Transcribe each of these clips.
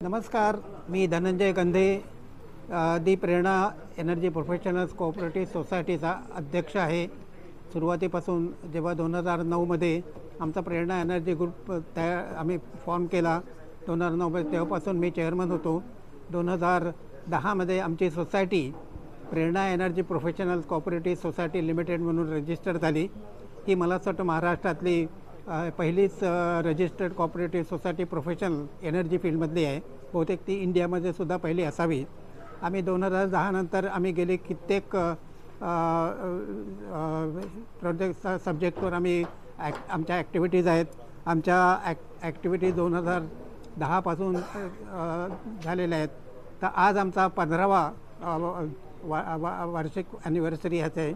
नमस्कार, मी Dhananjay Gandhe, the Prerna energy professionals cooperative सोसायटीचा अध्यक्ष आहे. सुरुवातीपासून जेव्हा 2009मध्ये आमचा प्रेरणा एनर्जी ग्रुप आम्ही फॉर्म केला 2009मध्ये, तेव्हापासून मी चेअरमन होतो. 2010मध्ये आमची society Prerna energy professionals cooperative society limited म्हणून रजिस्टर झाली. ही मला असं वाटतं महाराष्ट्रातली पहिलीच registered cooperative society professional energy फील्डमधली आहे. बहुतेक ती इंडियामध्ये सुद्धा पहिली असावी. आम्ही 2010 नंतर आम्ही गेले कित्येक प्रोजेक्ट सब्जेक्टवर आम्ही आमच्या ॲक्टिव्हिटीज आहेत. आमच्या ॲक्टिव्हिटीज 2010पासून झालेल्या आहेत. तर आज आमचा 15वा वार्षिक ॲनिव्हर्सरी ह्याचं आहे.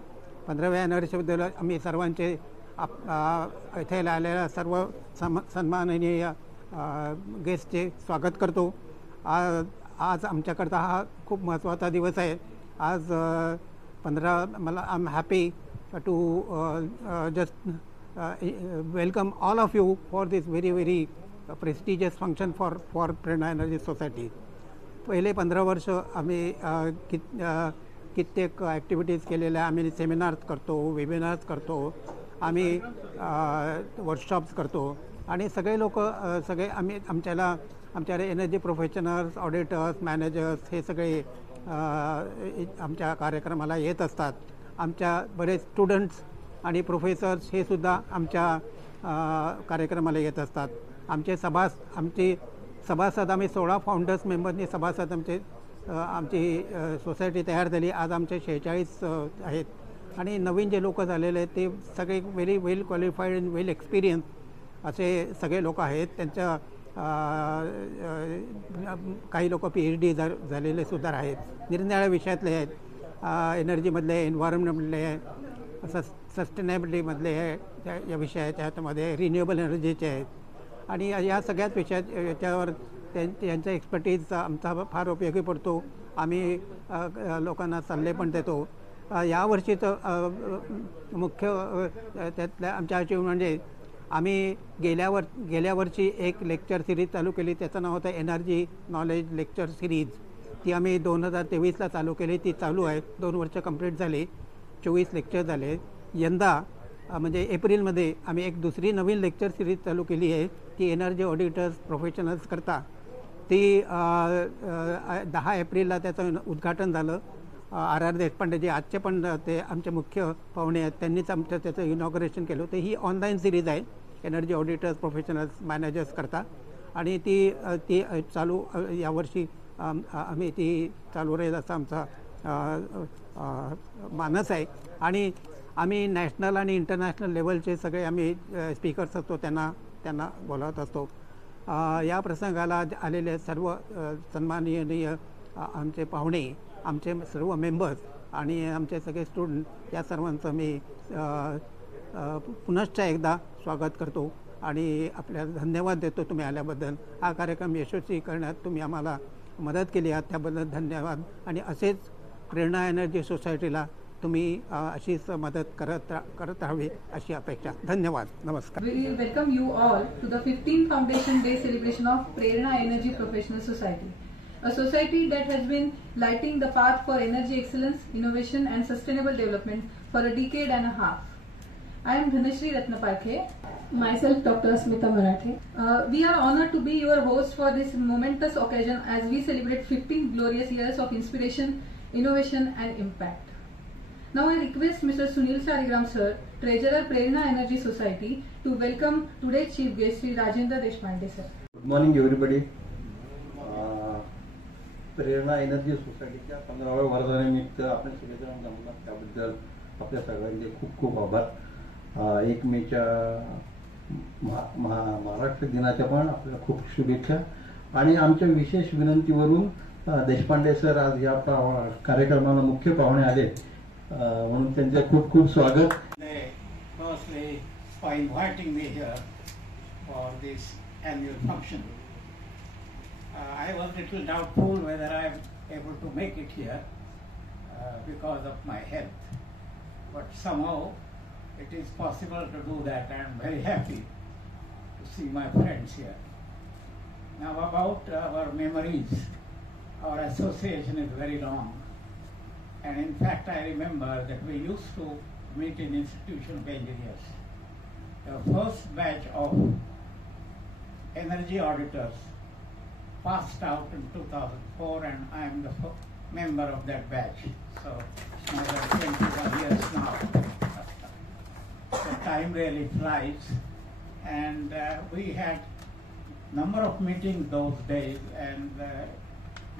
15व्या ॲनिव्हर्सरीबद्दल आम्ही सर्वांचे इथे आलेल्या सर्व सन्माननीय गेस्टचे स्वागत करतो. आज आमच्याकरता हा खूप महत्त्वाचा दिवस आहे. आज मला I am happy to just welcome all of you for this very prestigious function for Prerna energy society. पहिले 15 वर्ष आम्ही कित्येक ॲक्टिव्हिटीज केलेल्या. आम्ही सेमिनार्स करतो, वेबिनार्स करतो, आम्ही वर्कशॉप्स करतो आणि सगळे लोक आम्ही आमच्याकडे एनर्जी प्रोफेशनल्स, ऑडिटर्स, मॅनेजर्स हे सगळे आमच्या कार्यक्रमाला येत असतात. आमच्या बरेच स्टुडंट्स आणि प्रोफेसर्स हे सुद्धा आमच्या कार्यक्रमाला येत असतात. आमचे सभासद आम्ही 16 फाउंडर्स मेंबरनी सभासद आमची सोसायटी तयार झाली. आज आमचे 46 आहेत आणि नवीन जे लोक झालेले आहेत ते सगळे very well qualified and well experience असे सगळे लोक आहेत. त्यांच्या काही लोक PhD झालेले सुद्धा आहेत. निरनिराळ्या विषयातले आहेत. एनर्जीमधले, एन्व्हायरमेंटमधले आहे, सस्टेनेबिलिटीमधले आहे, या विषयाच्या ह्याच्यामध्ये रिन्युएबल एनर्जीचे आहेत. आणि या सगळ्याच याच्यावर त्यांचा एक्सपर्टीज आमचा फार उपयोगी पडतो. आम्ही लोकांना सल्ले पण देतो. यावर्षीचं मुख्य त्यातल्या आमच्या अचीव्हमेंट म्हणजे आम्ही गेल्या वर्षी एक लेक्चर सिरीज चालू केली. त्याचं नाव होतं एनर्जी नॉलेज लेक्चर सिरीज. ती आम्ही 2023ला चालू केली. ती चालू आहे. 2 वर्ष कंप्लीट झाली. 24 लेक्चर झाले. यंदा म्हणजे एप्रिलमध्ये आम्ही एक दुसरी नवीन लेक्चर सिरीज चालू केली आहे. ती एनर्जी ऑडिटर्स प्रोफेशनल्स करता. ती 10 एप्रिलला त्याचं उद्घाटन झालं. R देशपांडे जे आजचे पण ते आमचे मुख्य पाहुणे आहेत, त्यांनीच त्याचं इनॉग्रेशन केलं होतं. ही ऑनलाईन सिरीज आहे एनर्जी ऑडिटर्स प्रोफेशनल्स मॅनेजर्स करता आणि ती चालू यावर्षी आम्ही ती चालू राहील असा आमचा मानस आहे. आणि आम्ही नॅशनल आणि इंटरनॅशनल लेवलचे सगळे आम्ही स्पीकर्स असतो त्यांना बोलावत असतो. या प्रसंगाला आलेले सर्व सन्माननीय आमचे पाहुणे, आमचे सर्व मेंबर्स आणि आमचे सगळे स्टुडंट या सर्वांचं मी पुनश्च एकदा स्वागत करतो आणि आपल्याला धन्यवाद देतो तुम्ही आल्याबद्दल. हा कार्यक्रम यशस्वी करण्यात तुम्ही आम्हाला मदत केली आहात त्याबद्दल धन्यवाद. आणि असेच प्रेरणा एनर्जी सोसायटीला तुम्ही अशीच मदत करत राहावी अशी अपेक्षा. धन्यवाद. नमस्कार. We welcome you all to the 15th Foundation Day celebration of Prerna Energy Professional Society, a society that has been lighting the path for energy excellence, innovation and sustainable development for a decade and a half. I am Dhanashri Ratnapalke. Myself Dr. Smita Marathe. We are honored to be your host for this momentous occasion as we celebrate 15 glorious years of inspiration, innovation and impact. Now I request Mr. Sunil Sarigram sir, Treasurer Prerna Energy Society, to welcome today's chief guest Sri Rajendra Deshpande sir. Good morning everybody. प्रेरणा एनर्जी सोसायटीच्या 15व्या वर्धानिमित्त आपण सगळेजण जमलात त्याबद्दल आपल्या सगळ्यांचे खूप खूप आभार. 1 मेच्या महाराष्ट्र दिनाच्या पण आपल्याला खूप शुभेच्छा. आणि आमच्या विशेष विनंतीवरून देशपांडे सर आज या कार्यक्रमाला मुख्य पाहुणे आले म्हणून त्यांचे खूप खूप स्वागत. Firstly, for inviting me here for this annual function. I was a little doubtful whether I am able to make it here because of my health, but somehow it is possible to do that. I am very happy to see my friends here. Now about our memories, our association is very long. And in fact, I remember that we used to meet in institution of engineers. The first batch of energy auditors passed out in 2004, and I am the member of that batch. So it's more than 21 years now. The time really flies, and we had number of meetings those days, and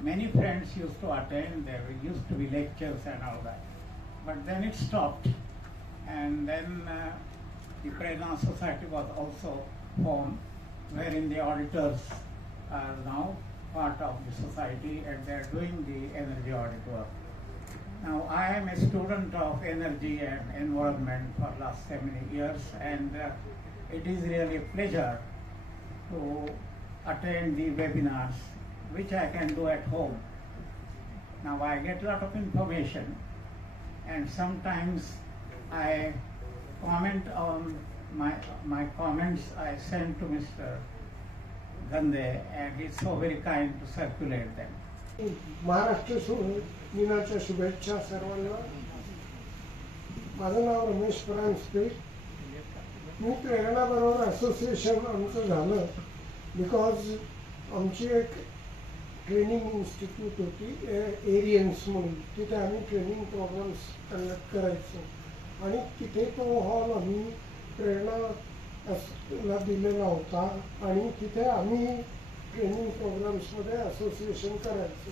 many friends used to attend. There used to be lectures and all that, but then it stopped, and then the Prerna Society was also formed, wherein the auditors are now part of the society and they are doing the energy audit work. Now, I am a student of energy and environment for last 7 years, and it is really a pleasure to attend the webinars, which I can do at home. Now, I get a lot of information, and sometimes I comment on my comments I send to Mr. Gande, and he's so very kind to circulate them. Maharashtra दिनाच्या शुभेच्छा सर्वांना. माझं नाव रमेश परांजपे. मी प्रेरणा बरोबर असोसिएशन आमचं झालं बिकॉज आमची एक training institute होती एरियन्स म्हणून. तिथे आम्ही ट्रेनिंग प्रोग्राम्स कंडक्ट करायचो आणि तिथे तो हॉल आम्ही प्रेरणाला दिलेला होता आणि तिथे आम्ही ट्रेनिंग प्रोग्राम्समध्ये असोसिएशन करायचो.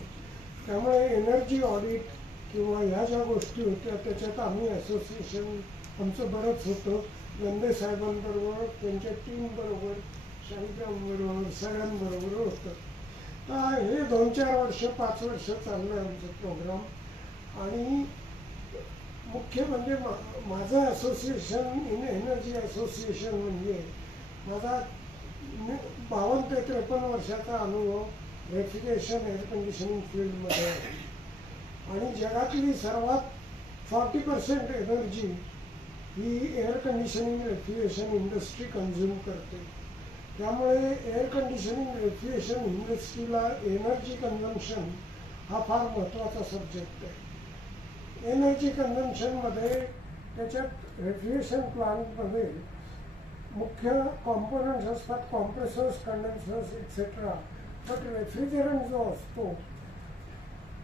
त्यामुळे एनर्जी ऑडिट किंवा ह्या ज्या गोष्टी होत्या त्याच्यात आम्ही असोसिएशन आमचं बरंच होतं. गंदे साहेबांबरोबर, त्यांच्या टीमबरोबर, शालिग्रामबरोबर, सगळ्यांबरोबर होतं. तर हे 2-4 वर्ष 5 वर्ष चाललं आहे आमचं प्रोग्राम. आणि मुख्य म्हणजे माझं असोसिएशन इन एनर्जी असोसिएशन म्हणजे माझा 52 ते 53 वर्षाचा अनुभव रेफ्रिजरेशन एअर कंडिशनिंग फील्डमध्ये आहे. आणि जगातली सर्वात 40% एनर्जी ही air conditioning refrigeration industry consume करते. त्यामुळे एअर कंडिशनिंग रेफ्रिजरेशन इंडस्ट्रीला एनर्जी कन्झम्पशन हा फार महत्त्वाचा सब्जेक्ट आहे. एनर्जी कन्झम्पशनमध्ये त्याच्यात रेफ्रिजरेशन प्लांटमध्ये मुख्य कॉम्पोनंट्स असतात, कॉम्प्रेसर्स, कंडेन्सर्स एक्सेट्रा. बट रेफ्रिजरंट जो असतो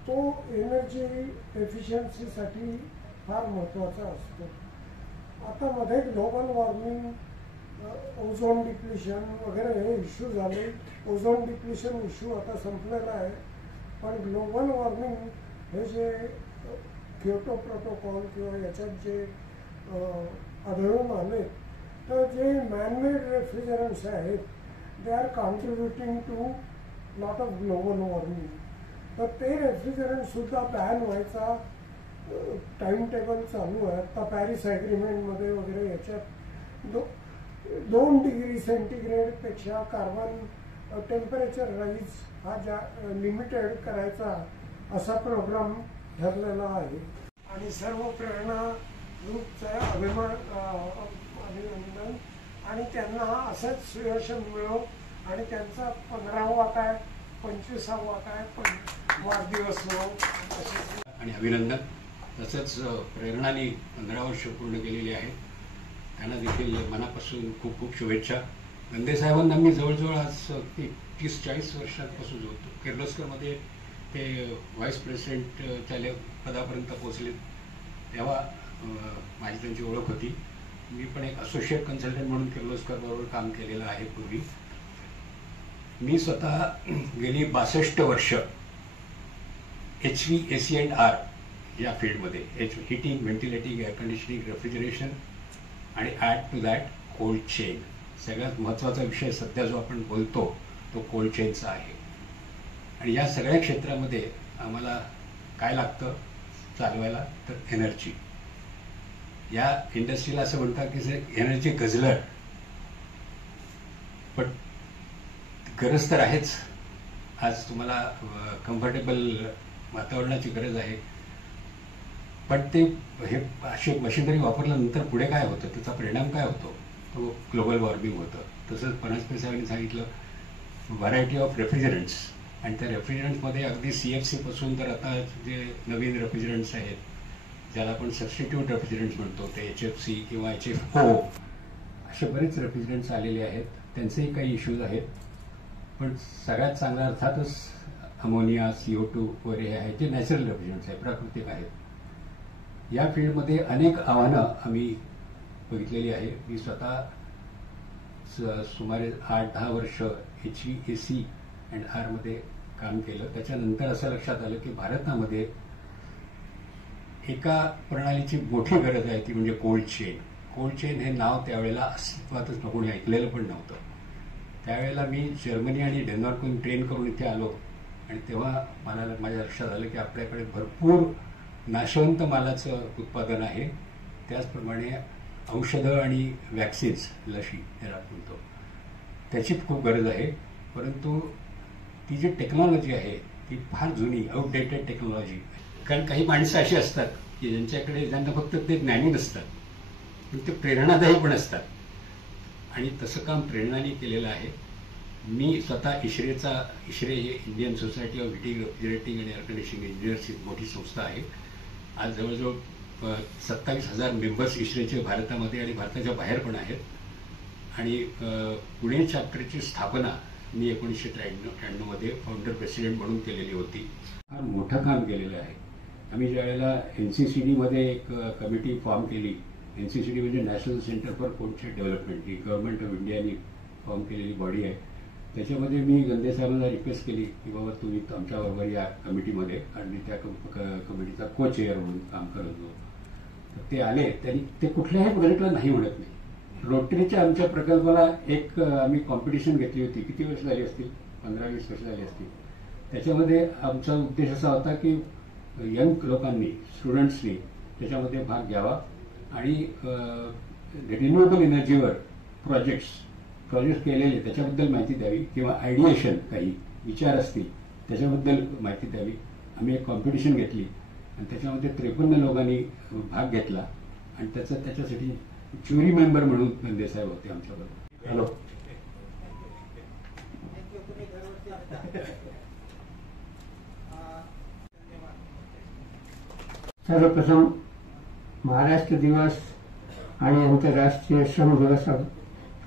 तो एनर्जी एफिशियन्सीसाठी फार महत्त्वाचा असतो. आता मध्ये ग्लोबल वॉर्मिंग, ओझोन डिप्लिशन वगैरे हे इश्यू झाले. ओझोन डिप्लिशन इश्यू आता संपलेला आहे, पण ग्लोबल वॉर्मिंग हे जे क्योटो प्रोटोकॉल किंवा याच्यात जे आढळून आले तर जे मॅनमेड रेफ्रिजरंट्स आहेत they are contributing to lot of global warming. तर ते रेफ्रिजरंटसुद्धा बॅन व्हायचा टाइम टेबल चालू आहे. आता पॅरिस ॲग्रीमेंटमध्ये वगैरे याच्यात 2 डिग्री सेंटीग्रेडपेक्षा कार्बन टेम्परेचर राईज हा लिमिटेड करायचा असा प्रोग्राम ठरलेला आहे. आणि सर्व प्रेरणा ग्रुपचं अभिनंदन. आणि त्यांना असंच सुयश मिळो आणि त्यांचा 15वा काय 25वा काय पण वाढदिवस हो आणि अभिनंदन. तसंच प्रेरणाने 15 वर्ष पूर्ण केलेली आहेत, त्यांना देखील मनापासून खूप खूप शुभेच्छा. गंदे साहेबांना मी जवळजवळ आज 30-40 वर्षांपासून होतो. किर्लोस्करमध्ये ते व्हाईस प्रेसिडेंटच्या पदापर्यंत पोचले, तेव्हा माझी त्यांची ओळख होती. मी पण एक असोसिएट कन्सल्टंट म्हणून किर्लोस्करबरोबर काम केलेलं आहे पूर्वी. मी स्वतः गेली 62 वर्ष HVAC&R या फील्डमध्ये, heating, ventilating, air conditioning, refrigeration आणि add to that cold chain. सगळ्यात महत्त्वाचा विषय सध्या जो आपण बोलतो तो कोल्ड चेनचा आहे. आणि या सगळ्या क्षेत्रामध्ये आम्हाला काय लागतं चालवायला तर एनर्जी. या इंडस्ट्रीला असं म्हणतात की एनर्जी गजलर, पण गरज तर आहेच. आज तुम्हाला कम्फर्टेबल वातावरणाची गरज आहे, पण ते हे अशी मशिनरी वापरल्यानंतर पुढे काय होतं, त्याचा परिणाम काय होतो, तो ग्लोबल वॉर्मिंग होतं. तसंच परांजपे साहेबांनी सांगितलं व्हरायटी ऑफ रेफ्रिजरंट्स, आणि त्या रेफ्रिजरंट्समध्ये अगदी CFC पासून तर आता जे नवीन रेफ्रिजरंट्स आहेत, ज्याला आपण सबस्टिट्यूट रेफ्रिजरंट्स म्हणतो, ते HFC किंवा HFO असे बरेच रेफ्रिजरंट्स आलेले आहेत. त्यांचेही काही इश्यूज आहेत, पण सगळ्यात चांगला अर्थातच अमोनिया, CO2 वगैरे हे आहेत जे नॅचरल रेफ्रिजरंट्स आहेत, प्राकृतिक आहेत. या फील्डमध्ये अनेक आव्हानं आम्ही बघितलेली आहे. मी स्वतः सुमारे 8-10 वर्ष HVAC&R मध्ये काम केलं. त्याच्यानंतर असं लक्षात आलं की भारतामध्ये एका प्रणालीची मोठी गरज आहे, ती म्हणजे कोल्ड चेन. कोल्ड चेन हे नाव त्यावेळेला अस्तित्वातच कोणी ऐकलेलं पण नव्हतं. त्यावेळेला मी जर्मनी आणि डेन्मार्कहून ट्रेन करून इथे आलो, आणि तेव्हा माझ्या लक्षात आलं की आपल्याकडे भरपूर नाशवंत मालाचं उत्पादन आहे. त्याचप्रमाणे औषधं आणि वॅक्सिन्स, लशी ज्याला म्हणतो, त्याची खूप गरज आहे. परंतु ती जी टेक्नॉलॉजी आहे ती फार जुनी, आउटडेटेड टेक्नॉलॉजी. कारण काही माणसं अशी असतात की ज्यांना फक्त ते ज्ञानी नसतात, पण ते प्रेरणादायी पण असतात, आणि तसं काम प्रेरणाने केलेलं आहे. मी स्वतः इश्रे हे Indian society of heating, refrigerating आणि एअर कंडिशनिंग इंजिनियर्स ही मोठी संस्था आहे. आज जवळजवळ 27,000 मेंबर्स इश्रेचे भारतामध्ये आणि भारताच्या बाहेर पण आहेत. आणि पुणे चॅप्टरची स्थापना मी 1993 मध्ये फाउंडर प्रेसिडेंट म्हणून केलेली होती. फार मोठं काम केलेलं आहे. आम्ही ज्यावेळेला NCCD मध्ये एक कमिटी फॉर्म केली, NCCD म्हणजे national centre for cold development, he government of इंडियानी फॉर्म केलेली बॉडी आहे. त्याच्यामध्ये मी गंदे साहेबांना रिक्वेस्ट केली की बाबा तुम्ही आमच्याबरोबर या कमिटीमध्ये, आणि मी त्या कमिटीचा को चेअर म्हणून काम करत होतो. तर ते आले. त्यांनी ते कुठल्याही प्रोजेक्टला नाही म्हणत नाही. रोटरीच्या आमच्या प्रकल्पाला एक आम्ही कॉम्पिटिशन घेतली होती. किती वर्ष झाली असतील? 15-20 वर्ष झाली असतील. त्याच्यामध्ये आमचा उद्देश असा होता की यंग लोकांनी, स्टुडंट्सनी त्याच्यामध्ये भाग घ्यावा आणि रिन्युएबल एनर्जीवर प्रोजेक्ट्स केलेले त्याच्याबद्दल माहिती द्यावी, किंवा आयडिएशन, काही विचार असतील त्याच्याबद्दल माहिती द्यावी. आम्ही एक कॉम्पिटिशन घेतली आणि त्याच्यामध्ये 53 लोकांनी भाग घेतला, आणि त्याच्यासाठी ज्युरी मेंबर म्हणून गंदे साहेब होते आमच्याबरोबर. हॅलो. सर्वप्रथम महाराष्ट्र दिवस आणि आंतरराष्ट्रीय श्रम दिवस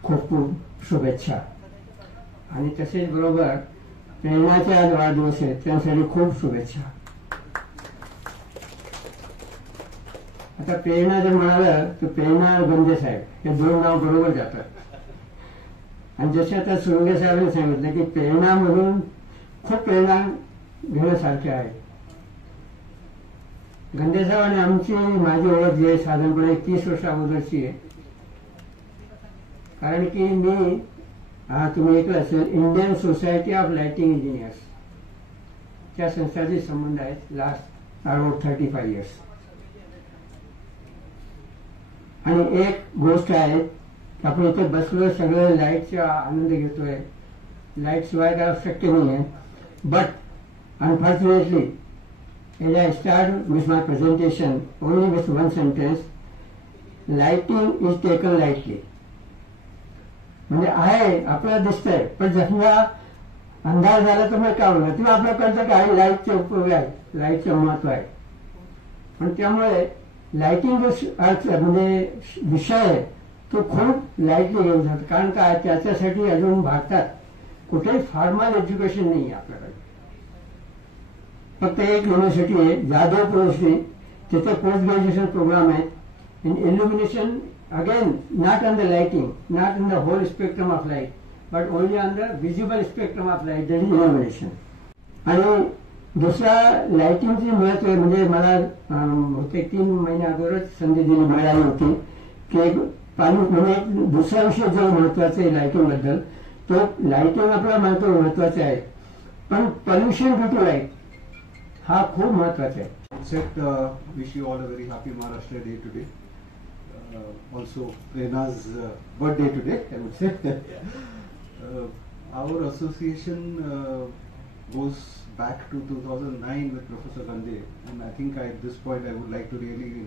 खूप खूप शुभेच्छा. आणि तसेच बरोबर प्रेरणाचे आज वाढदिवस आहेत, त्यासाठी खूप शुभेच्छा. आता प्रेरणा जर म्हणालं तर प्रेरणा गंदे साहेब हे दोन नाव बरोबर जातात. आणि जसे आता सुरंगे साहेबांनी सांगितलं की प्रेरणा म्हणून खूप प्रेरणा घेण्यासारखे आहे. गंदे साहेब आणि आमची माझी ओळख जी आहे साधारणपणे 30 वर्ष अगोदरची आहे. कारण की मी तुम्ही ऐकलं असेल Indian society of lighting engineers त्या संस्थाचे संबंध आहेत लास्ट अराउंड 35 इयर्स. आणि एक गोष्ट आहे की आपण इथे बसलो, सगळं लाईटचा आनंद घेतोय, लाईट शिवाय काय शक्य नाही आहे. But unfortunately as I start with my presentation only with one sentence, lighting is taken lightly. म्हणजे आहे आपल्याला दिसतंय, पण जसा अंधार झाला तर मग काय होणार, तेव्हा आपल्याला कळतं काय लाईटचे उपयोग आहे, लाईटचं महत्व आहे. पण त्यामुळे लाईटिंग जो म्हणजे विषय आहे तो खूप लाईटली घेऊन जातो. कारण काय त्याच्यासाठी अजून भारतात कुठेही फॉर्मल एज्युकेशन नाही आहे आपल्याकडे. फक्त एक युनिव्हर्सिटी आहे जाधव युनिव्हर्सिटी, तिथे पोस्ट ग्रॅज्युएशन प्रोग्राम आहेत. In illumination again not on the lighting, not in the whole spectrum of light, but only on the visible spectrum of light, that is illumination. आणि दुसरा लाइटिंगची महत्व आहे म्हणजे मला होते 3 महिने अगोदरच संधी दिली मिळाली होती की एक पाणी म्हणजे दुसरा विषय जो महत्वाचा आहे लाइटिंग बद्दल, तो लाइटिंग आपल्याला महत्वाचं आहे, पण पोल्युशन ड्यू टू लाईट हा खूप महत्वाचा आहे. Wish you all a very happy Maharashtra Day today. Also Prerna's birthday today, I would say. Our association goes back to 2009 with Professor Gande, and I think at this point I would like to really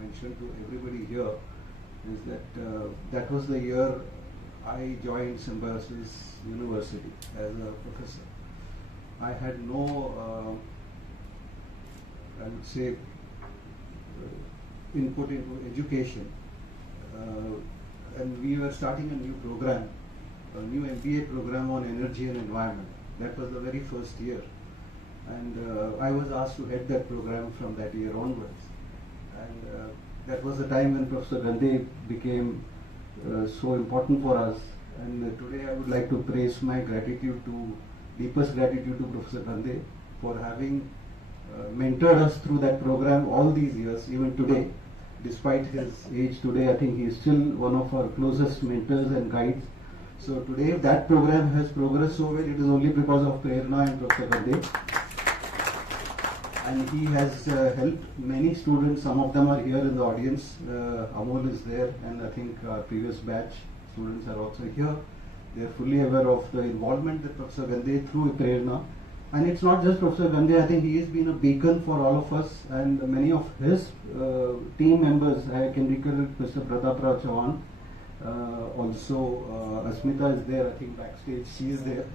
mention to everybody here is that that was the year I joined Symbiosis University as a professor. I had no, I would say, input into education. And we were starting a new program, a new MBA program on energy and environment. That was the very first year. And I was asked to head that program from that year onwards. And that was the time when Professor Gandhi became so important for us. And today I would like to praise my deepest gratitude to Professor Gandhi for having mentored us through that program all these years, even today. Despite his age today, I think he is still one of our closest mentors and guides. So today, if that program has progressed so well, it is only because of Prerna and Professor Gandhi. And he has helped many students. Some of them are here in the audience. Amol is there, and I think our previous batch students are also here. They are fully aware of the involvement that Professor Gandhi through Prerna. And it's not just Professor Gandhi, I think he has been a beacon for all of us, and many of his team members. I can recollect Mr. Pratap Rao Chauhan, also Asmita is there, I think backstage, she is there,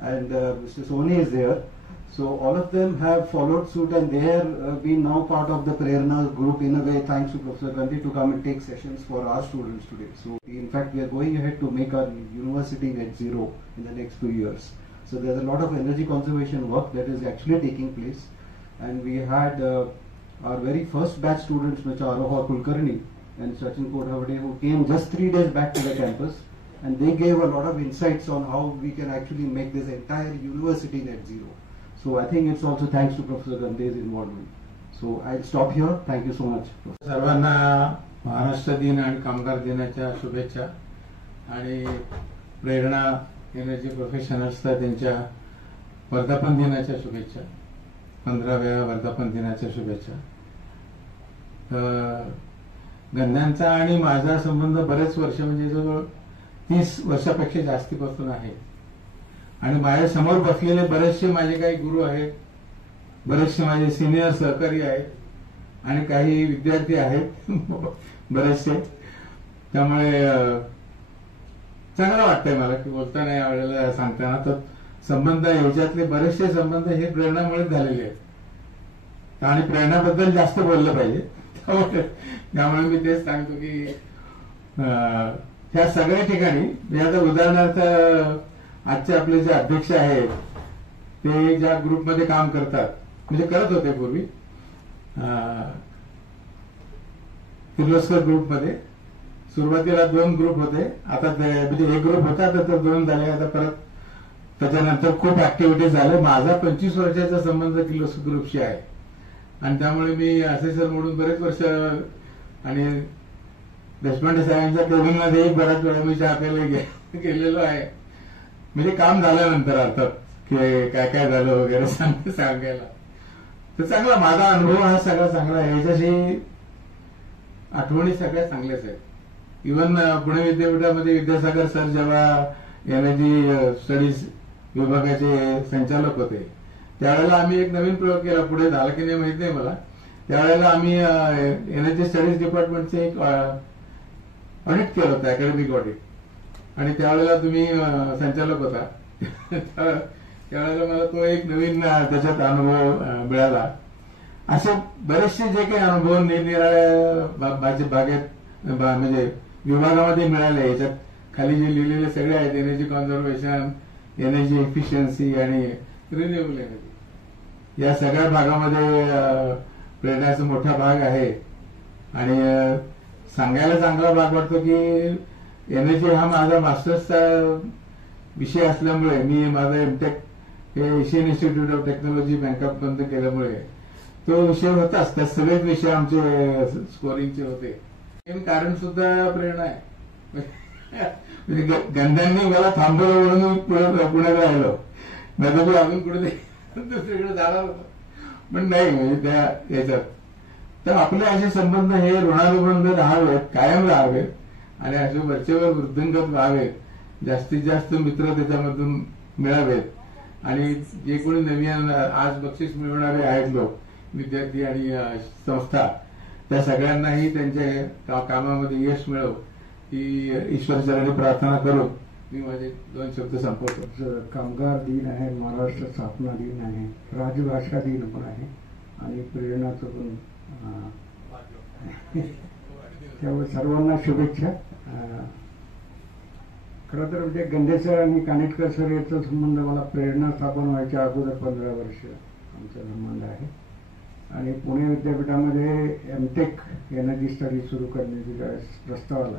and Mr. Soni is there. So all of them have followed suit, and they have been now part of the Prerna group in a way, thanks to Professor Gandhi, to come and take sessions for our students today. So in fact, we are going ahead to make our university net zero in the next few years. So there's a lot of energy conservation work that is actually taking place, and we had our very first batch students, Mr. Aroha Kulkarni and Sachin Kodhavade, who came just 3 days back to the campus, and they gave a lot of insights on how we can actually make this entire university net zero. So I think it's also thanks to Professor Gandhi's involvement. So I'll stop here. Thank you so much. सर्वांना महाराष्ट्र दिन आणि कामगार दिनाच्या शुभेच्छा आणि प्रेरणा एनर्जी प्रोफेशनल्सला त्यांच्या वर्धापन दिनाच्या शुभेच्छा, 15व्या वर्धापन दिनाच्या शुभेच्छा. गंध्यांचा आणि माझा संबंध बरेच वर्ष, म्हणजे जवळ 30 वर्षापेक्षा जास्तीपासून आहे. आणि माझ्या समोर बसलेले बरेचसे माझे काही गुरु आहेत, बरेचसे माझे सिनियर सहकारी आहेत आणि काही विद्यार्थी आहेत बरेचसे. त्यामुळे चांगलं वाटतंय मला की बोलताना यावेळेला सांगताना तर संबंध, याच्यातले बरेचसे संबंध हे प्रेरणामुळे झालेले आहेत आणि प्रेरणाबद्दल जास्त बोललं पाहिजे. त्यामुळे मी तेच सांगतो की ह्या सगळ्या ठिकाणी, आता उदाहरणार्थ आजचे आपले जे अध्यक्ष आहेत ते ज्या ग्रुपमध्ये काम करतात, म्हणजे करत होते पूर्वी किर्लोस्कर ग्रुपमध्ये, सुरुवातीला 2 ग्रुप होते, आता म्हणजे 1 ग्रुप होता तर 2 झाले, आता परत त्याच्यानंतर खूप ऍक्टिव्हिटीज झाले. माझा 25 वर्षाचा संबंध किर्लोस्कर ग्रुपशी आहे आणि त्यामुळे मी असेसर म्हणून बरेच वर्ष आणि देशपांडे साहेबांच्या केबिनमध्ये बऱ्याच वेळा मी चहा प्यायला गेलेलो आहे. म्हणजे काम झाल्यानंतर अर्थात की काय काय झालं वगैरे सांगायला. तर चांगला माझा अनुभव हा सगळा चांगला आहे. याच्याशी आठवणी सगळ्या चांगल्याच आहेत. इव्हन पुणे विद्यापीठामध्ये विद्यासागर सर जेव्हा एनर्जी स्टडीज विभागाचे संचालक होते, त्यावेळेला आम्ही एक नवीन प्रयोग केला. पुढे झाला की नाही माहित नाही मला. त्यावेळेला आम्ही एनर्जी स्टडीज डिपार्टमेंटचे एक ऑडिट केलं होतं, अकॅडमिक ऑडिट, आणि त्यावेळेला तुम्ही संचालक होता. त्यावेळेला मला तो एक नवीन त्याच्यात अनुभव मिळाला. असे बरेचसे जे काही अनुभव निरनिराळ्या बागेत म्हणजे विभागामध्ये मिळाले. याच्यात खाली जे लिहिलेले सगळे आहेत, एनर्जी कॉन्झर्वेशन, एनर्जी एफिशियन्सी आणि रिन्युएबल एनर्जी, या सगळ्या भागामध्ये प्रेरणाचा मोठा भाग आहे. आणि सांगायला चांगला भाग वाटतो की एनर्जी हा माझा मास्टर्सचा विषय असल्यामुळे मी माझा एमटेक हे Asian Institute of Technology Bangkok बंद केल्यामुळे तो विषय होताच. त्या सगळेच विषय आमचे स्कोरिंगचे होते. कारण सुद्धा प्रेरणा आहे. म्हणजे गंध्यांनी मला थांबवलं म्हणून पुण्यात राहिलो, नाही तर मी अजून कुठे दुसरीकडे जाणार होतो. पण नाही, म्हणजे त्या याच्यात तर आपले असे संबंध हे ऋणानुबंध राहावेत, कायम राहावेत आणि असे वरचेवर वृद्धिंगत व्हावेत. जास्तीत जास्त मित्र त्याच्यामधून मिळावेत. आणि जे कोणी नवीन आज बक्षीस मिळवणारे आहेत लोक, विद्यार्थी आणि संस्था, त्या सगळ्यांनाही त्यांच्या कामामध्ये यश मिळव ही ईश्वरचरणी प्रार्थना करून मी माझे 2 शब्द संपवतो. कामगार दिन आहे, महाराष्ट्र स्थापना दिन आहे, राजभाषा दिन पण आहे आणि प्रेरणाचं पण त्यामुळे सर्वांना शुभेच्छा. खरं तर म्हणजे गंधे सर आणि कानेटकर सर याचा संबंध मला प्रेरणा स्थापन व्हायच्या अगोदर 15 वर्ष आमचा संबंध आहे आणि पुणे विद्यापीठामध्ये एमटेक एनर्जी स्टडी सुरू करण्याची ज्यावेळेस प्रस्ताव आला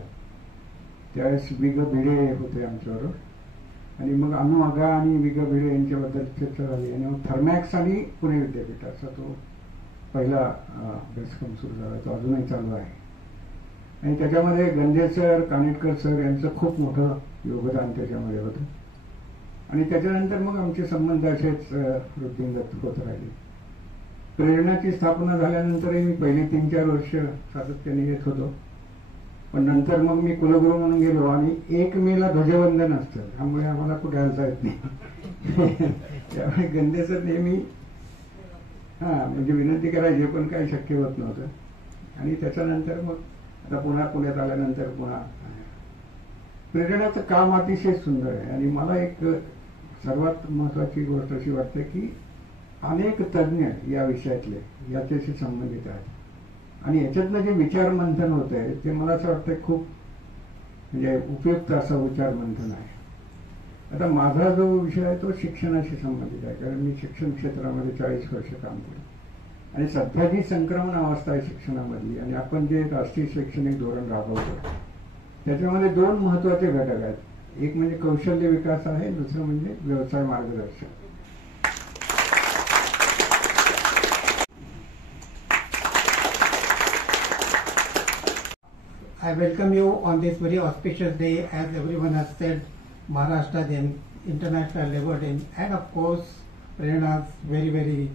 त्यावेळेस विग भिडे होते आमच्याबरोबर आणि मग अनु आणि विग भिडे यांच्याबद्दल चर्चा झाली आणि मग थर्मॅक्स आणि पुणे विद्यापीठ असा तो पहिला अभ्यासक्रम सुरू झाला, तो अजूनही चालू आहे आणि त्याच्यामध्ये गंधे सर कानेटकर सर यांचं खूप मोठं योगदान त्याच्यामध्ये होतं आणि त्याच्यानंतर मग आमचे संबंध असेच वृद्धिंगत होत राहिले. प्रेरणाची स्थापना झाल्यानंतरही मी पहिली 3-4 वर्ष सातत्याने येत होतो पण नंतर मग मी कुलगुरू म्हणून गेलो आणि 1 मेला ध्वजवंदन असतं त्यामुळे आम्हाला कुठे हलता येत नाही. त्यामुळे गंधे सर नेहमी म्हणजे विनंती करायची पण काही शक्य होत नव्हतं आणि त्याच्यानंतर मग आता पुण्यात आल्यानंतर पुन्हा प्रेरणाचं काम अतिशय सुंदर आहे आणि मला एक सर्वात महत्वाची गोष्ट अशी वाटते की अनेक तज्ज्ञ या विषयातले याच्याशी संबंधित आहेत आणि याच्यातलं जे विचार मंथन होत आहे ते मला असं वाटतं खूप म्हणजे उपयुक्त असं विचार मंथन आहे. आता माझा जो विषय आहे तो शिक्षणाशी संबंधित आहे कारण मी शिक्षण क्षेत्रामध्ये 40 वर्ष काम केलं आणि सध्या जी संक्रमण अवस्था आहे शिक्षणामधली आणि आपण जे राष्ट्रीय शैक्षणिक धोरण राबवतो त्याच्यामध्ये 2 महत्वाचे घटक आहेत. एक म्हणजे कौशल्य विकास आहे, दुसरं म्हणजे व्यवसाय मार्गदर्शन. I welcome you on this very auspicious day, as everyone has said, Maharashtra Day, International Labour Day, and of course, Prerna's very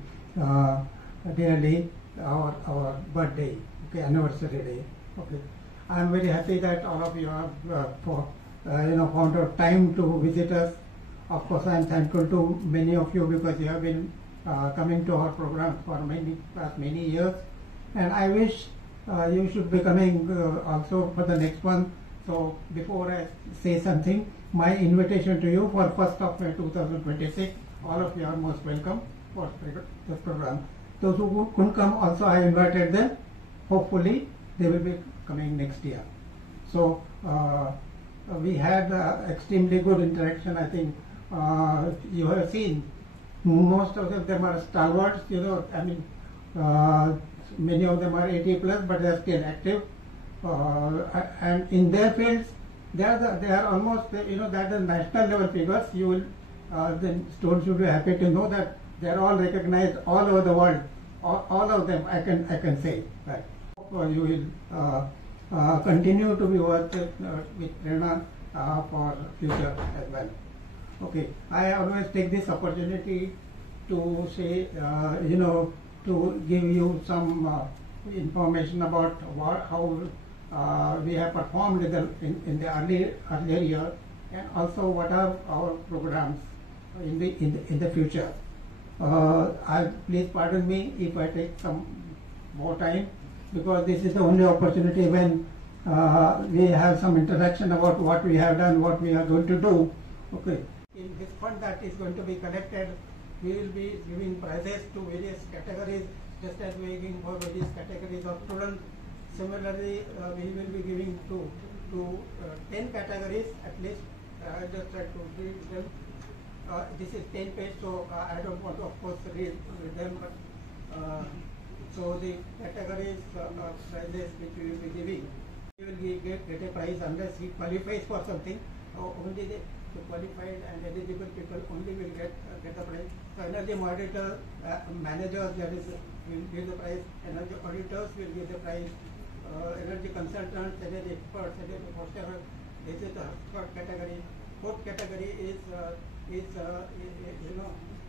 dearly our birthday, okay, anniversary day. Okay, I am very happy that all of you have found out time to visit us. Of course, I am thankful to many of you because you have been coming to our program for many years, and I wish you should be coming also for the next one. So before I say something, my invitation to you for 1st of May 2026, all of you are most welcome for this program. Those who couldn't come also, I invited them. Hopefully they will be coming next year. So we had extremely good interaction. I think you have seen most of them are stalwarts, I mean many of them are 80 plus, but they are still active, and in their fields they are almost that the national level figures. You will the students should be happy to know that they are all recognized all over the world. All of them, I can say that. You will continue to be working with Prerna for future as well. Okay, I always take this opportunity to say to give you some information about how we have performed in the earlier year, and also what are our programs in the future. Please pardon me if I take some more time because this is the only opportunity when we have some interaction about what we have done, what we are going to do. Okay, in this fund that is going to be collected, we will be giving prizes to various categories, just as we are giving for various categories of students. Similarly, we will be giving to 10 categories at least. I just try to read them. This is 10 page, so I don't want to, of course, read them. But so the categories prizes which we will be giving, he will get a prize unless he qualifies for something. Only the qualified and eligible people only will get the prize. So energy monitor managers, that is, will give the prize. Energy auditors will give the prize. Energy consultants, energy experts, energy whatever. This is the third category. Fourth category is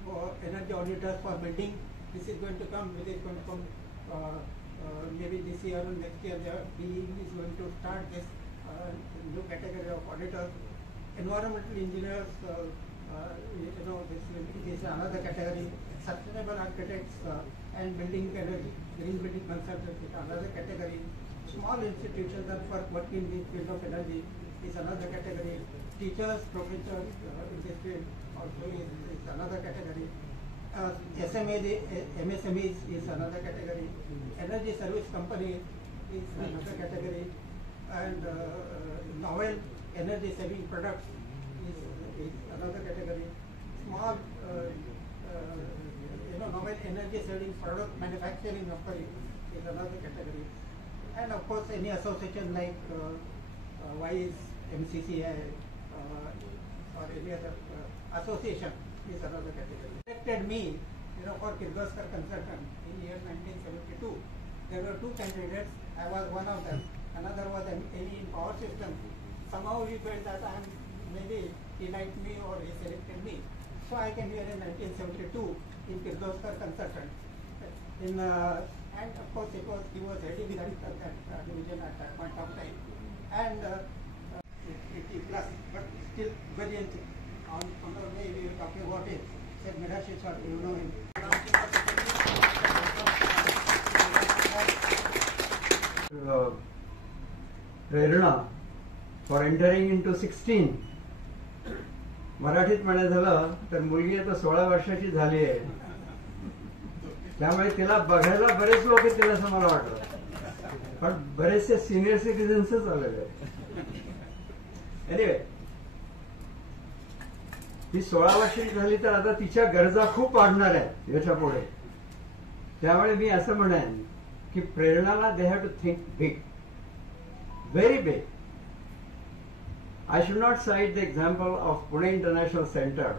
for energy auditors for building. This is going to come. This is going to come maybe this year or next year. The BE is going to start this new category of auditors. Environmental engineers, this is another category. Sustainable architects and building energy, green building consultants is another category. Small institutions that working in the field of energy is another category. Teachers, professors in this field also is another category. MSMEs is another category. Energy service company is another category. And novel energy saving products is another category. Small novel energy saving product manufacturing company is another category. And of course any association like WISE, MCCI or any other association is another category. Elected me, for Kirloskar consultant in year 1972. There were two candidates. I was one of them. Another was ME in power system. Somehow he felt that maybe he liked me or he selected me. So I came here in 1972 in Kirloskar consultant. And of course he was heading that division at that point of time. And 80 plus, but still very on the way we were talking about it. Said Mirashi sir, you know him. प्रेरणा for entering into 16. मराठीत म्हणायचं झालं तर मुलगी आता 16 वर्षाची झाली आहे, त्यामुळे तिला बघायला बरेच लोक येतील असं मला वाटलं, पण बरेचसे सिनियर सिटीजन्सच आलेले आहेत. एनिवे, ती 16 वर्षाची झाली तर आता तिच्या गरजा खूप वाढणार आहेत याच्या पुढे. त्यामुळे मी असं म्हणेन की प्रेरणाला they have to think big, very big. I should not cite the example of Pune International Center,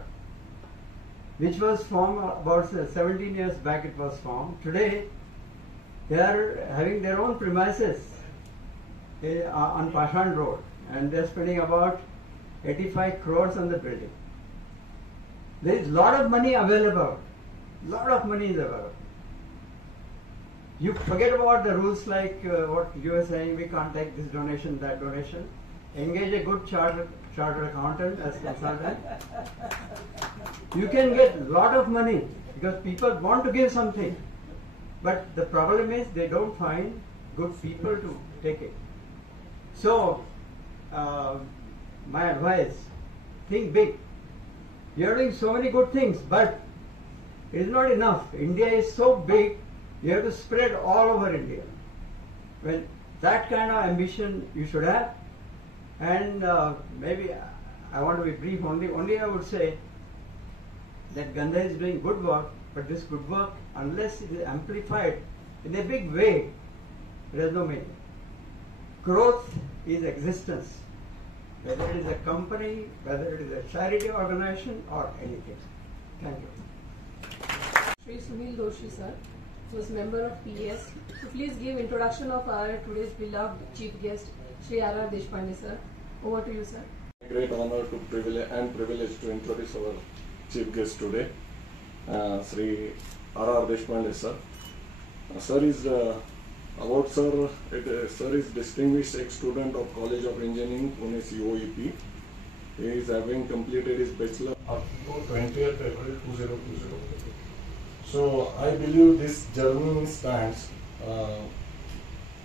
which was formed about 17 years back. It was formed. Today, they are having their own premises on Pashan Road, and they are spending about 85 crores on the building. There is a lot of money available. Lot of money is available. You forget about the rules like what you were saying, we can't take this donation, that donation. Engage a good chartered accountant as consultant. You can get a lot of money because people want to give something. But the problem is they don't find good people to take it. So, my advice, think big. You are doing so many good things, but it is not enough. India is so big. You have to spread all over India. Well, that kind of ambition you should have. And maybe I want to be brief only. Only I would say that Gandha is doing good work, but this good work, unless it is amplified in a big way, there is no meaning. Growth is existence. Whether it is a company, whether it is a charity organization or anything. Thank you. Shri Sunil Doshi sir, who is member of PES, to please give introduction of our today's beloved chief guest, Shri R.R. Deshpande sir. Over to you, sir. Great honor to privilege to introduce our chief guest today, Shri R.R. Deshpande sir. Sir is sir is distinguished ex-student of College of Engineering, Pune COEP. He is having completed his bachelor on 20th April 2020. So I believe this journey stands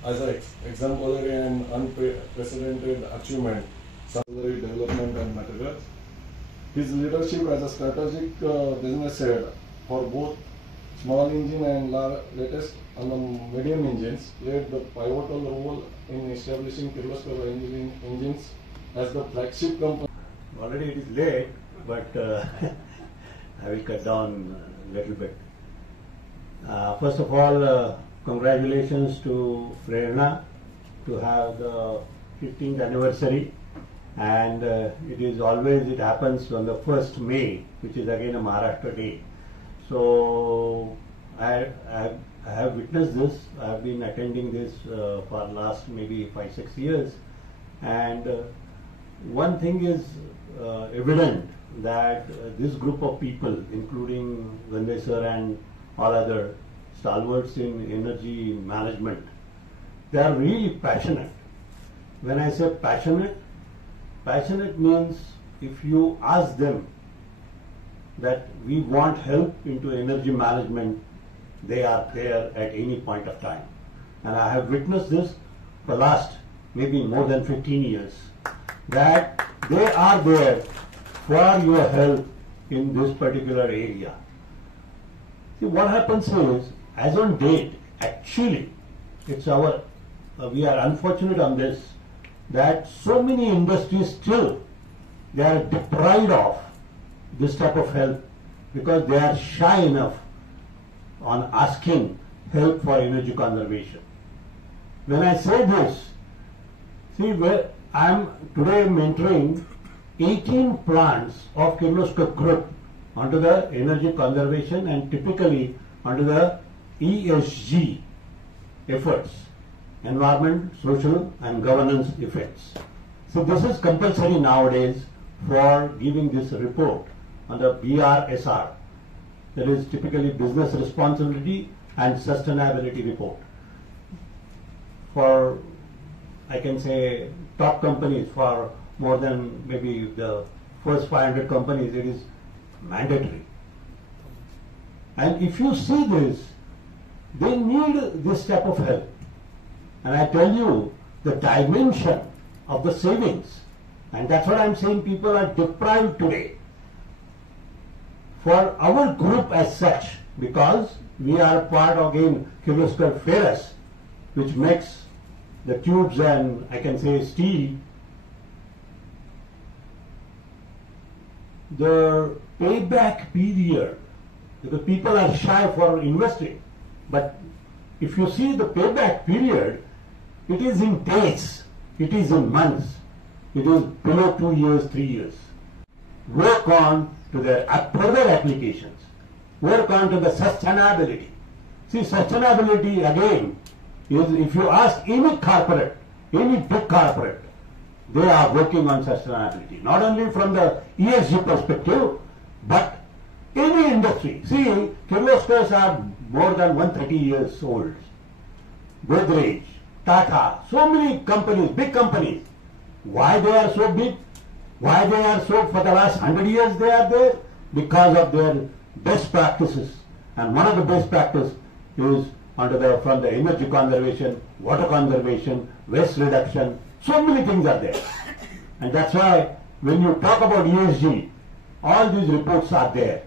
as an exemplary and unprecedented achievement, salary development and materials. His leadership as a strategic business head for both small engine and latest and the medium engines played the pivotal role in establishing Kirloskar Engineering Engines as the flagship company. Already it is late, but I will cut down a little bit. First of all, congratulations to Prerna to have the 15th anniversary, and it happens on the 1st May, which is again a Maharashtra day. So I have witnessed this. I have been attending this for last maybe 5-6 years, and one thing is evident that this group of people, including Gandhe sir and all other stalwarts in energy management, they are really passionate. When I say passionate means if you ask them that we want help into energy management, they are there at any point of time. And I have witnessed this for last maybe more than 15 years, that they are there for your help in this particular area. See, what happens is, as on date, actually, it's our, we are unfortunate on this, that so many industries still, they are deprived of this type of help because they are shy enough on asking help for energy conservation. When I say this, see, I am today mentoring 18 plants of Kirloskar Group onto the energy conservation and typically onto the ESG efforts, environment, social and governance effects. So this is compulsory nowadays for giving this report on the BRSR, that is typically business responsibility and sustainability report. For, I can say, top companies, for more than maybe the first 500 companies, it is mandatory. And if you see this, they need this type of help. And I tell you, the dimension of the savings, and that's what I'm saying, people are deprived today. For our group as such, because we are part of, again, Kirloskar Ferrous, which makes the tubes and, I can say, steel, the payback period, because people are shy for investing, but if you see the payback period, it is in days, it is in months, it is below 2 years, 3 years. Work on to the further applications, work on to the sustainability. See, sustainability again is, if you ask any corporate, any big corporate, they are working on sustainability, not only from the ESG perspective, but any industry. See, Kirloskars are more than 130 years old. Godrej, Tata, so many companies, big companies. Why they are so big? Why they are so, for the last 100 years they are there? Because of their best practices. And one of the best practices is from the energy conservation, water conservation, waste reduction. So many things are there. And that's why when you talk about ESG, all these reports are there.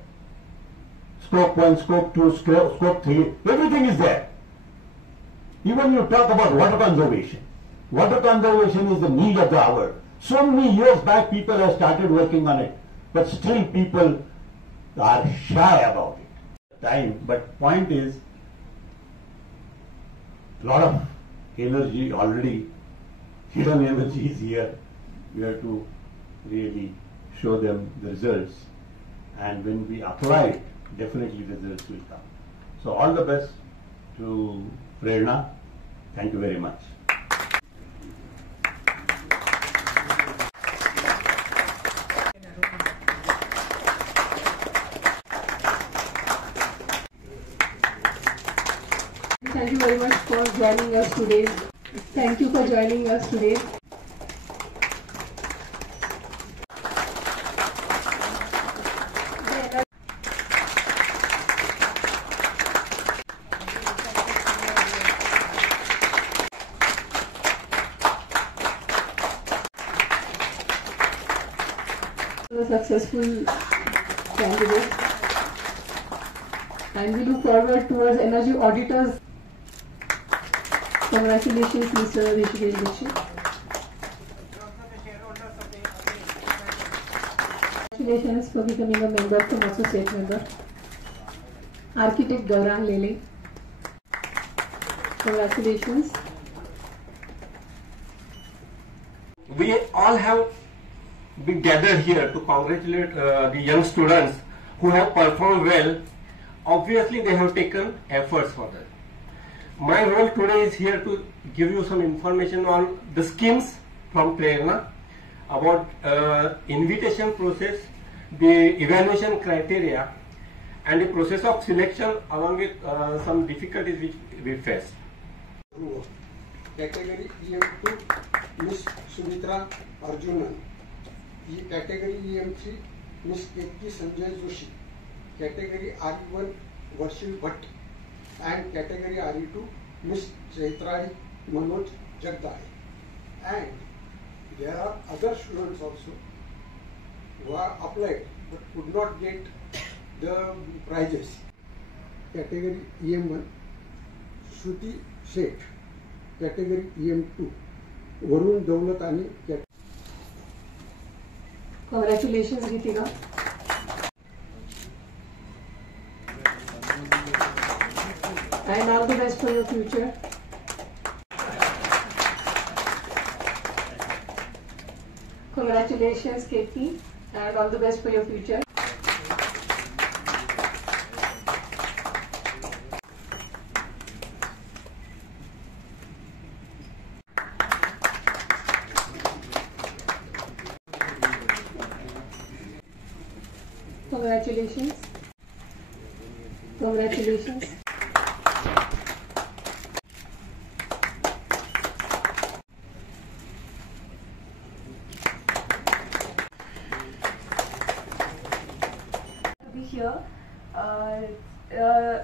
Scope 1, Scope 2, Scope 3, everything is there. Even you talk about water conservation. Water conservation is the need of the hour. So many years back people have started working on it, but still people are shy about it. But point is, a lot of energy already, hidden energy is here. We have to really show them the results, and when we apply it, definitely results will come. So all the best to Prerna. Thank you very much. Thank you very much for joining us today. Thank you for joining us today. A successful candidate, and we look forward towards energy auditors. Congratulations, Mr. Rishikesh Dixit. Congratulations for becoming a member from associate member. Architect Gaurang Lele. Congratulations. We all have been gathered here to congratulate the young students who have performed well. Obviously, they have taken efforts for that. My role today is here to give you some information on the schemes from Prerna, about invitation process, the evaluation criteria, and the process of selection, along with some difficulties which we face. Category EM2 Miss Sumitra Arjunan. Category EM3 Miss Ketki Sanjay Joshi. Category RE1 Varshil Bhatt. And category RE2 Miss Chaitrari Manoj Jagdai. And there are other students also who are applied but could not get the prizes. Category EM1, Shruti Sheth. Category EM2, Varun Dawlatani. Congratulations, Ritika. And all the best for your future. Congratulations, Katie, and all the best for your future. Congratulations. Congratulations. To be here.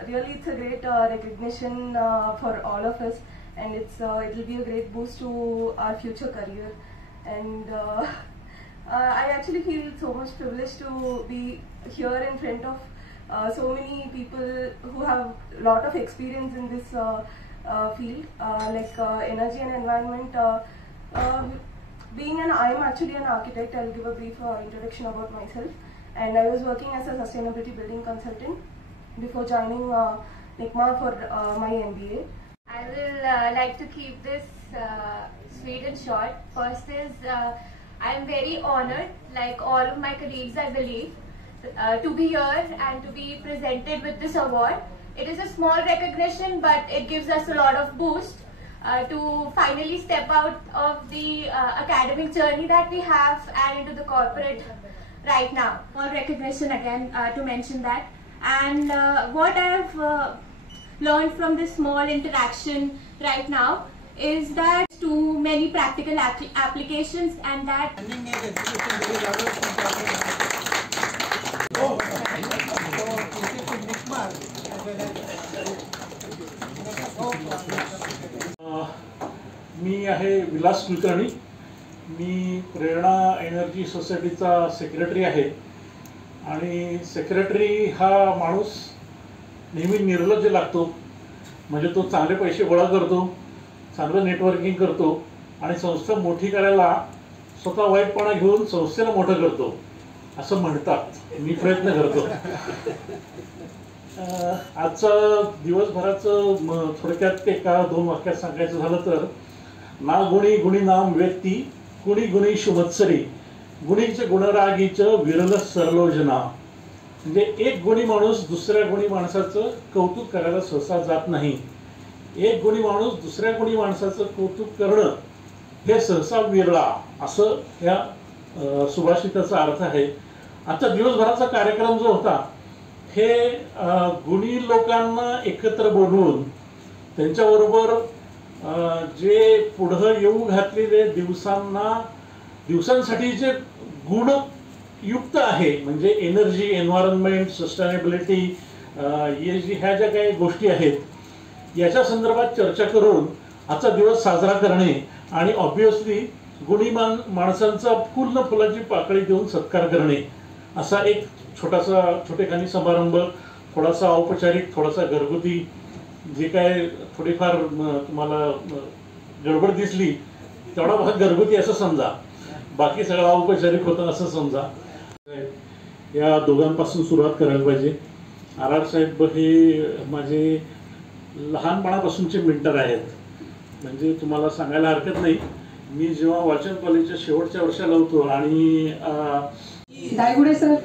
Really, it's a great recognition for all of us, and it will be a great boost to our future career. And I actually feel so much privileged to be here in front of so many people who have a lot of experience in this field, like energy and environment. I'm actually an architect. I'll give a brief introduction about myself. And I was working as a sustainability building consultant before joining NICMA for my MBA. I will like to keep this sweet and short. First is I'm very honored, like all of my colleagues I believe, to be here and to be presented with this award. It is a small recognition, but it gives us a lot of boost to finally step out of the academic journey that we have and into the corporate right now. Small recognition again to mention that. And what I've learned from this small interaction right now is that too many practical applications, and that मी आहे विलास कुलकर्णी. मी प्रेरणा एनर्जी सोसायटीचा सेक्रेटरी आहे. आणि सेक्रेटरी हा माणूस नेहमी निर्लज्ज लागतो. म्हणजे तो चांगले पैसे गोळा करतो, चांगलं नेटवर्किंग करतो आणि संस्था मोठी करायला स्वतः वाईटपणा घेऊन संस्थेला मोठं करतो असं म्हणतात. मी प्रयत्न करतो. आजचं दिवसभराचं थोडक्यात एका 2 वाक्यात सांगायचं झालं तर, ना गुणी गुणी नाम व्यक्ती गुणी गुणी शुभत्सरी गुणीच गुणरागीच विरल सरलोजना. म्हणजे एक गुणी माणूस दुसऱ्या गुणी माणसाचं कौतुक करायला सहसा जात नाही. एक गुणी माणूस दुसऱ्या गुणी माणसाचं कौतुक करणं हे सहसा विरळा, असं या सुभाषिताचा अर्थ आहे. आता दिवसभराचा कार्यक्रम जो होता हे गुणी लोकांना एकत्र बोलवून त्यांच्याबरोबर जे पुढं येऊ घातलेले दिवसांसाठी जे गुणयुक्त आहे, म्हणजे एनर्जी, एन्व्हायरमेंट, सस्टेनेबिलिटी, ह्या ज्या काही गोष्टी आहेत याच्या संदर्भात चर्चा करून आजचा दिवस साजरा करणे आणि ऑब्व्हियसली गुणी माणसांचा पूर्ण फुलाची पाकळी देऊन सत्कार करणे, असा एक छोटेखानी समारंभ, थोडासा औपचारिक, थोडासा घरगुती, जे काय थोडीफार तुम्हाला गडबड दिसली तेवढा भाग घरगुती असं समजा, बाकी सगळं औपचारिक होतं असं समजा. या दोघांपासून सुरुवात करायला पाहिजे. आराड साहेब हे माझे लहानपणापासूनचे मेंटर आहेत. म्हणजे तुम्हाला सांगायला हरकत नाही, मी जेव्हा वाचन कॉलेजच्या शेवटच्या वर्षाला होतो आणि दायगुडे सर.